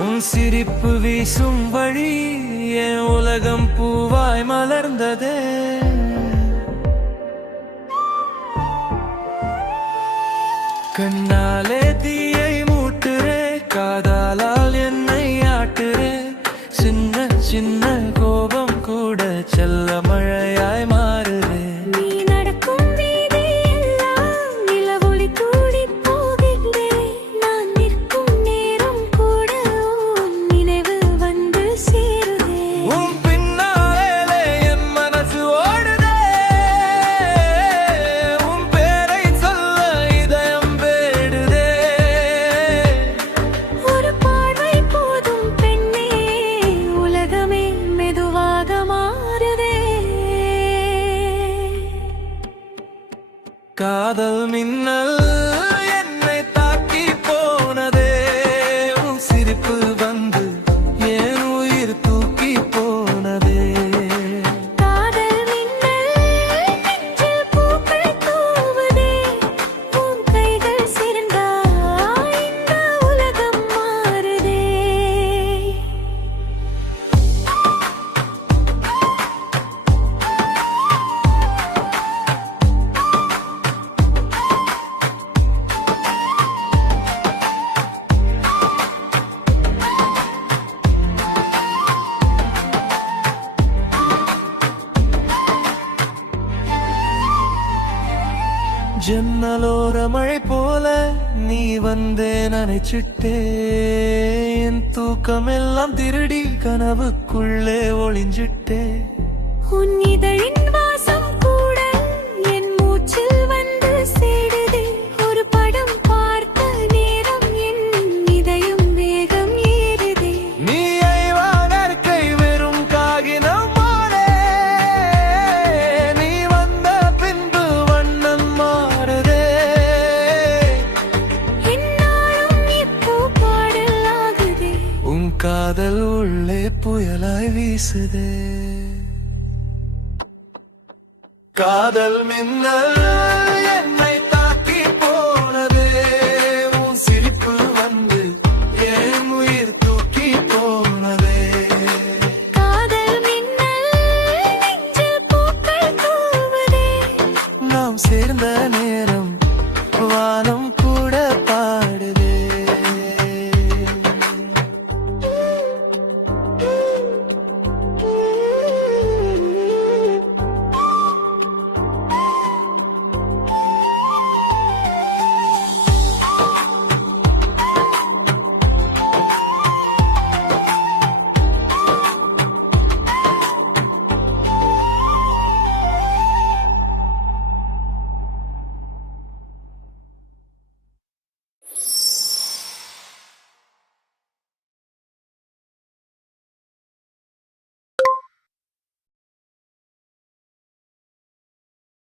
உன் சிரிப்பு வீசும் வழி என் உலகம் பூவாய் மலர்ந்ததே. கண்ணாலே தீயை மூட்டுறே, காதாலால் என்னை ஆட்டுறே. சின்ன சின்ன கோபம் கூட செல்ல மழையாய் மாறுறே. நீ நடக்கும் வீதி எல்லாம் நிலவொளி கூடி போகின்றே. நான் நிற்கும் நேரம் கூட உன் நினைவு வந்து சேருதே. உன் பின்னாலே என் மனசு ஓடுதே. உன் பேரை சொல்ல இதயம் வேடுதே. ஒரு பார்வை போதும் பெண்ணே, உலகமே மெதுவாக மாறுதே. காதல் மின்னல் என்னை தாக்கி போனதே. உன் சிரிப்பு வந்து என் உயிர் தூக்கி போனதே. காதல் மின்னல் நெஞ்சில் பூக்கள் தூவுதே. உன் கைகள் சேர்ந்தால் இந்த உலகம் மாறுதே. ஜன்னலோர மழை போல நீ வந்தே நினைச்சிட்டே. என் தூக்கம் எல்லாம் திருடி கனவுக்குள்ளே ஒளிஞ்சிட்டே. உன் இதழின் வாசம் கூட என் மூச்சில் வந்து சேருதே. ஒரு படம் பார்த்த நேரம் என் இதயம் வேகம் ஏறுதே. நீயை வானற்கை வெறும் காகிதம் மாறே. நீ வந்த பின்பு வண்ணம் மாறுதே. என்னாலும் இப்போ பாடல் ஆகுதே. உன் காதல் உள்ளே புயலாய் வீசுதே. காதல் மின்னல்